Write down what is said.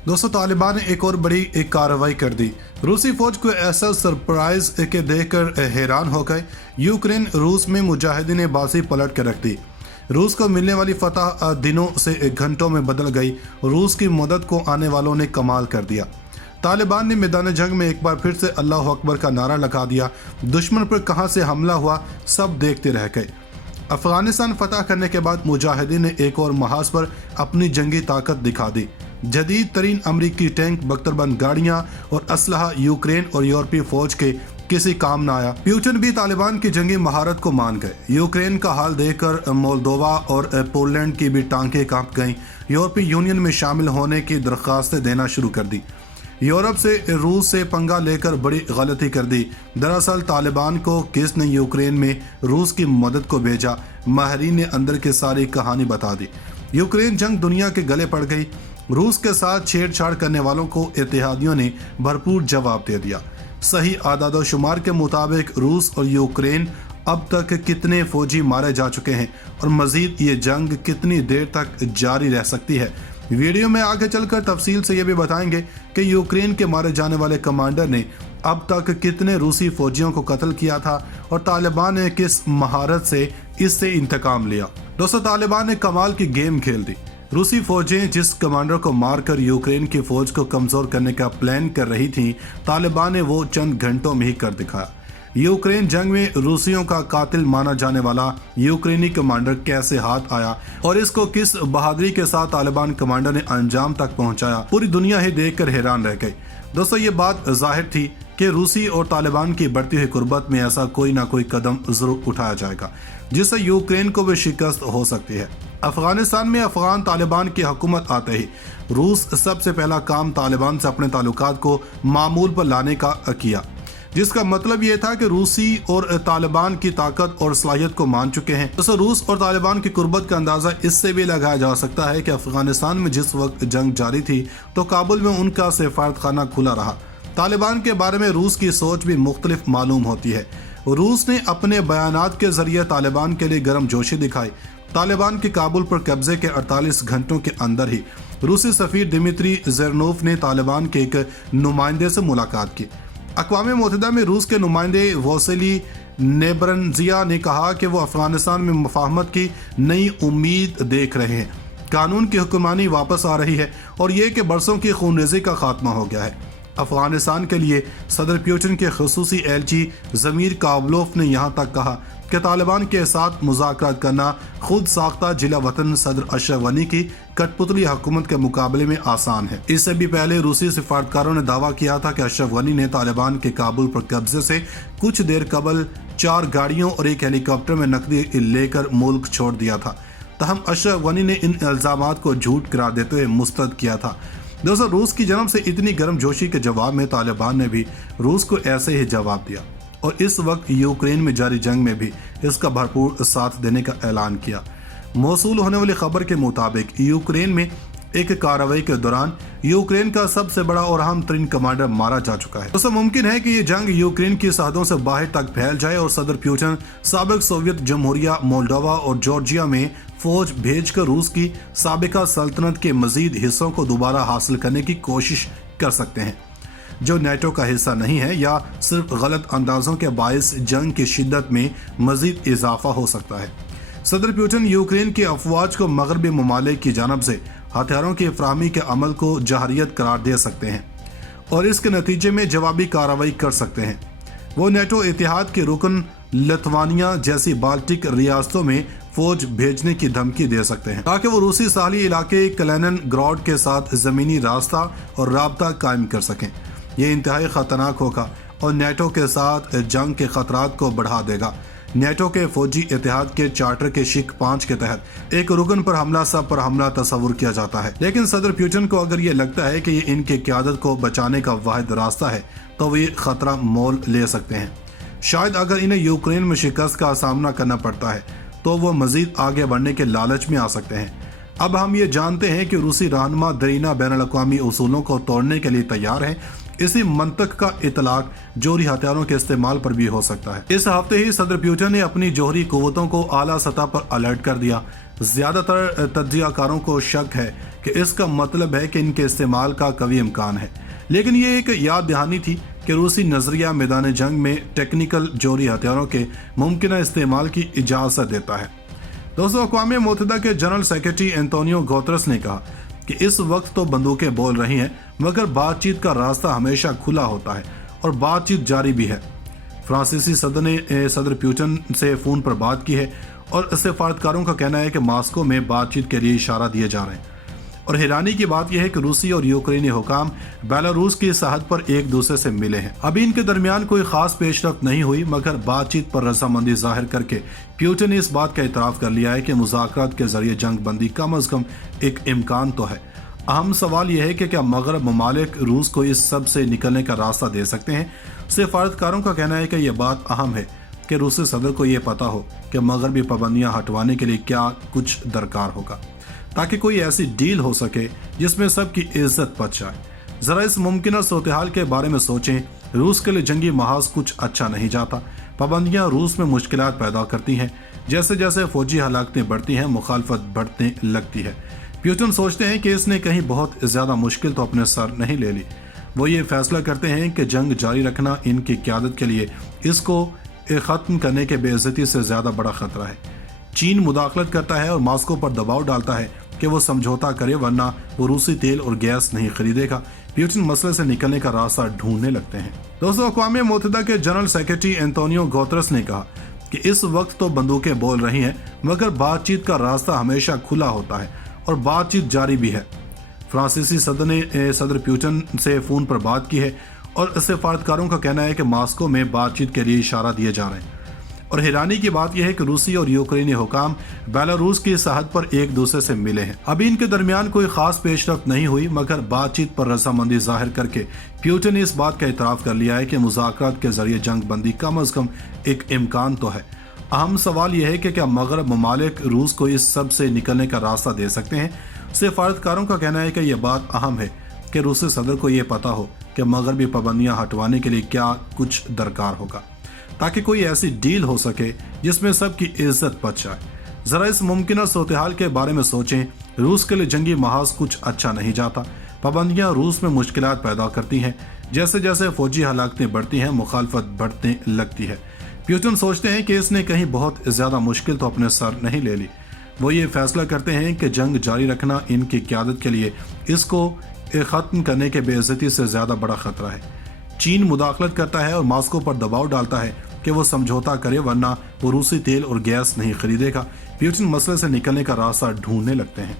दोस्तों, तालिबान ने एक और बड़ी कार्रवाई कर दी। रूसी फौज को ऐसा सरप्राइज के देखकर हैरान हो गए। यूक्रेन रूस में मुजाहिदीन ने बाजी पलट कर रख दी। रूस को मिलने वाली फतह दिनों से घंटों में बदल गई। रूस की मदद को आने वालों ने कमाल कर दिया। तालिबान ने मैदान जंग में एक बार फिर से अल्लाह अकबर का नारा लगा दिया। दुश्मन पर कहां से हमला हुआ सब देखते रह गए। अफगानिस्तान फतह करने के बाद मुजाहिदीन ने एक और महाज पर अपनी जंगी ताकत दिखा दी। जदीद तरीन अमरीकी टैंक, बख्तरबंद गाड़ियां और असलहा यूक्रेन और यूरोपीय फौज के किसी काम न आया। पुतिन भी तालिबान की जंगी महारत को मान गए। यूक्रेन का हाल देखकर मोल्दोवा और पोलैंड की भी टांकें कांप गईं। यूरोपीय यूनियन में शामिल होने की दरख्वास्तें देना शुरू कर दी। यूरोप से रूस से पंगा लेकर बड़ी गलती कर दी। दरअसल तालिबान को किसने यूक्रेन में रूस की मदद को भेजा, माहिरीन ने अंदर की सारी कहानी बता दी। यूक्रेन जंग दुनिया के गले पड़ गई। रूस के साथ छेड़छाड़ करने वालों को इत्तेहादियों ने भरपूर जवाब दे दिया। सही आदाद शुमार के मुताबिक रूस और यूक्रेन अब तक कितने फौजी मारे जा चुके हैं और मजीद ये जंग कितनी देर तक जारी रह सकती है। वीडियो में आगे चलकर तफसील से ये भी बताएंगे कि यूक्रेन के मारे जाने वाले कमांडर ने अब तक कितने रूसी फौजियों को कत्ल किया था और तालिबान ने किस महारत से इससे इंतकाम लिया। दोस्तों, तालिबान ने कमाल की गेम खेल दी। रूसी फौजें जिस कमांडर को मारकर यूक्रेन की फौज को कमजोर करने का प्लान कर रही थीं, तालिबान ने वो चंद घंटों में ही कर दिखाया। यूक्रेन जंग में रूसियों का कातिल माना जाने वाला यूक्रेनी कमांडर कैसे हाथ आया और इसको किस बहादुरी के साथ तालिबान कमांडर ने अंजाम तक पहुंचाया, पूरी दुनिया ही देखकर हैरान रह गई। दोस्तों, ये बात जाहिर थी कि रूसी और तालिबान की बढ़ती हुई कुर्बत में ऐसा कोई ना कोई कदम जरूर उठाया जाएगा जिससे यूक्रेन को भी शिकस्त हो सकती है। अफगानिस्तान में अफगान तालिबान की हुकूमत आते ही रूस सबसे पहला काम तालिबान से अपने ताल्लुकात को मामूल पर लाने का किया, जिसका मतलब ये था कि रूसी और तालिबान की ताकत और सलाहियत को मान चुके हैं। तो रूस और तालिबान की कुर्बत का अंदाजा इससे भी लगाया जा सकता है कि अफगानिस्तान में जिस वक्त जंग जारी थी तो काबुल में उनका सफारत खाना खुला रहा। तालिबान के बारे में रूस की सोच भी मुख्तलिफ मालूम होती है। रूस ने अपने बयानात के जरिए तालिबान के लिए गर्म जोशी दिखाई। तालिबान के काबुल पर कब्जे के 48 घंटों के अंदर ही रूसी सफीर दिमित्री ज़रनोफ ने तालिबान के एक नुमाइंदे से मुलाकात की। अक़वाम मुत्तहिदा में रूस के नुमाइंदे वोसेली नेबरनजिया ने कहा कि वो अफगानिस्तान में मुफाहमत की नई उम्मीद देख रहे हैं। कानून की हुक्मरानी वापस आ रही है और ये कि बरसों की खूनरेज़ी का खात्मा हो गया है। अफगानिस्तान के लिए सदर पुतिन के खसूसी एलची ज़मीर काबलोफ ने यहाँ तक कहा कि तालिबान के साथ मुज़ाकरात करना खुद साख्ता जिला वतन सदर अशरफ गनी की कठपुतली हुकूमत के मुकाबले में आसान है। इससे भी पहले रूसी सिफारतकारों ने दावा किया था कि अशरफ गनी ने तालिबान के काबुल पर कब्जे से कुछ देर कबल 4 गाड़ियों और एक हेलीकॉप्टर में नकदी लेकर मुल्क छोड़ दिया था। तहम अशरफ गनी ने इन इल्जामात को झूठ करार देते हुए मुस्तरद किया था। दोस्तों, रूस की जन्म से इतनी गर्म जोशी के जवाब में तालिबान ने भी रूस को ऐसे ही जवाब दिया और इस वक्त यूक्रेन में जारी जंग में भी इसका भरपूर साथ देने का ऐलान किया। मौसूल होने वाली खबर के मुताबिक यूक्रेन में एक कार्रवाई के दौरान यूक्रेन का सबसे बड़ा और अहम तरीन कमांडर मारा जा चुका है। दोस्तों, मुमकिन है कि ये जंग यूक्रेन की सरहदों से बाहर तक फैल जाए और सदर पुतिन साबिक सोवियत जमहूरिया मोल्डोवा और जॉर्जिया में फौज भेजकर रूस की साबिका सल्तनत के मजीद हिस्सों को दोबारा हासिल करने की कोशिश कर सकते हैं, जो नेटो का हिस्सा नहीं है, या सिर्फ गलत अंदाजों के बायस जंग की शिद्दत में मजीद इजाफा हो सकता है। सदर पुतिन यूक्रेन की अफवाज को मगरबी ममालिक की जानब से हथियारों की फराहमी के अमल को जहरियत करार दे सकते हैं और इसके नतीजे में जवाबी कार्रवाई कर सकते हैं। वो नेटो इतिहाद के रुकन लिथुआनिया जैसी बाल्टिक रियासतों में फौज भेजने की धमकी दे सकते हैं ताकि वो रूसी साहली इलाके कलिनिनग्राड के साथ जमीनी रास्ता और राबता कायम कर सकें। ये इंतहाई खतरनाक होगा और नेटो के साथ जंग के खतरात को बढ़ा देगा। नेटो के फौजी इतिहाद के चार्टर के शिक 5 के तहत एक रुकन पर हमला सब पर हमला तस्वुर किया जाता है, लेकिन सदर पुतिन को अगर ये लगता है कि ये इनके क़यादत को बचाने का वाहिद रास्ता है तो वो ये खतरा मोल ले सकते हैं। शायद अगर इन्हें यूक्रेन में शिकस्त का सामना करना पड़ता है तो वो मजीद आगे बढ़ने के लालच में आ सकते हैं। अब हम ये जानते हैं कि रूसी रहनुमा दरीना बैनुल-अक़वामी उसूलों को तोड़ने के लिए तैयार है। इसी मंतक का इतलाक जोहरी हथियारों के इस्तेमाल पर भी हो सकता है। इस हफ्ते ही सदर पुतिन ने अपनी जोहरी कुव्वतों को आला सतह पर अलर्ट कर दिया। زیادہ تر تجزیہ کاروں کو شک ہے کہ اس کا مطلب ہے کہ ان کے استعمال کا قوی امکان ہے، لیکن یہ ایک یاد دہانی تھی کہ روسی نظریہ میدان جنگ میں ٹیکنیکل جوہری ہتھیاروں کے ممکنہ استعمال کی اجازت دیتا ہے۔ دوستو، اقوام متحدہ کے جنرل سیکرٹری اینٹونیو گوترس نے کہا کہ اس وقت تو بندوقیں بول رہی ہیں مگر بات چیت کا راستہ ہمیشہ کھلا ہوتا ہے اور بات چیت جاری بھی ہے۔ فرانسیسی صدر نے صدر پیوٹن سے فون پر بات کی ہے اور سفارتکاروں کا کہنا ہے کہ ماسکو میں بات چیت کے لیے اشارہ دیے جا رہے ہیں، اور حیرانی کی بات یہ ہے کہ روسی اور یوکرینی حکام بیلاروس کی سرحد پر ایک دوسرے سے ملے ہیں۔ ابھی ان کے درمیان کوئی خاص پیش رفت نہیں ہوئی مگر بات چیت پر رضامندی ظاہر کر کے پیوٹن نے اس بات کا اعتراف کر لیا ہے کہ مذاکرات کے ذریعے جنگ بندی کم از کم ایک امکان تو ہے۔ اہم سوال یہ ہے کہ کیا مغرب ممالک روس کو اس سب سے نکلنے کا راستہ دے سکتے ہیں؟ سفارتکاروں کا کہنا ہے کہ یہ بات اہم ہے کہ روسی صدر کو یہ پتا ہو کہ مغربی پابندیاں ہٹوانے کے لیے کیا کچھ درکار ہوگا تاکہ کوئی ایسی ڈیل ہو سکے جس میں سب کی عزت بچ جائے۔ ذرا اس ممکنہ صورتحال کے بارے میں سوچیں۔ روس کے لیے جنگی محاذ کچھ اچھا نہیں جاتا۔ پابندیاں روس میں مشکلات پیدا کرتی ہیں۔ جیسے جیسے فوجی ہلاکتیں بڑھتی ہیں، مخالفت بڑھنے لگتی ہے۔ پیوٹن سوچتے ہیں کہ اس نے کہیں بہت زیادہ مشکل تو اپنے سر نہیں لے لی۔ وہ یہ فیصلہ کرتے ہیں کہ جنگ جاری رکھنا ان کی قیادت کے لیے اس کو ختم کرنے کے بے عزتی سے زیادہ بڑا خطرہ ہے۔ چین مداخلت کرتا ہے اور ماسکو پر دباؤ ڈالتا ہے کہ وہ سمجھوتا کرے ورنہ وہ روسی تیل اور گیس نہیں خریدے گا۔ پیوٹن مسئلے سے نکلنے کا راستہ ڈھونڈنے لگتے ہیں۔ دوستو، اقوام متحدہ کے جنرل سیکرٹری اینٹونیو گوترس نے کہا کہ اس وقت تو بندوقیں بول رہی ہیں مگر بات چیت کا راستہ ہمیشہ کھلا ہوتا ہے اور بات چیت جاری بھی ہے۔ فرانسیسی صدر نے صدر پیوٹن سے فون پر بات کی ہے اور سفارتکاروں کا کہنا ہے کہ ماسکو میں بات چیت کے لیے اشارہ دیے جا رہے ہیں، اور حیرانی کی بات یہ ہے کہ روسی اور یوکرینی حکام بیلاروس کی سرحد پر ایک دوسرے سے ملے ہیں۔ ابھی ان کے درمیان کوئی خاص پیش رفت نہیں ہوئی مگر بات چیت پر رضامندی ظاہر کر کے پیوٹن نے اس بات کا اعتراف کر لیا ہے کہ مذاکرات کے ذریعے جنگ بندی کم از کم ایک امکان تو ہے۔ اہم سوال یہ ہے کہ کیا مغرب ممالک روس کو اس سب سے نکلنے کا راستہ دے سکتے ہیں؟ سفارتکاروں کا کہنا ہے کہ یہ بات اہم ہے کہ روسی صدر کو یہ پتا ہو کہ مغربی پابندیاں ہٹوانے کے لیے کیا کچھ درکار ہوگا تاکہ کوئی ایسی ڈیل ہو سکے جس میں سب کی عزت بچ جائے۔ ذرا اس ممکنہ صورتحال کے بارے میں سوچیں۔ روس کے لیے جنگی محاذ کچھ اچھا نہیں جاتا۔ پابندیاں روس میں مشکلات پیدا کرتی ہیں۔ جیسے جیسے فوجی ہلاکتیں بڑھتی ہیں، مخالفت بڑھنے لگتی ہے۔ پیوٹن سوچتے ہیں کہ اس نے کہیں بہت زیادہ مشکل تو اپنے سر نہیں لے لی۔ وہ یہ فیصلہ کرتے ہیں کہ جنگ جاری رکھنا ان کی قیادت کے لیے اس کو ختم کرنے کے بے عزتی سے زیادہ بڑا خطرہ ہے۔ چین مداخلت کرتا ہے اور ماسکو پر دباؤ ڈالتا ہے کہ وہ سمجھوتا کرے ورنہ وہ روسی تیل اور گیس نہیں خریدے گا۔ پیوٹن مسئلے سے نکلنے کا راستہ ڈھونڈنے لگتے ہیں۔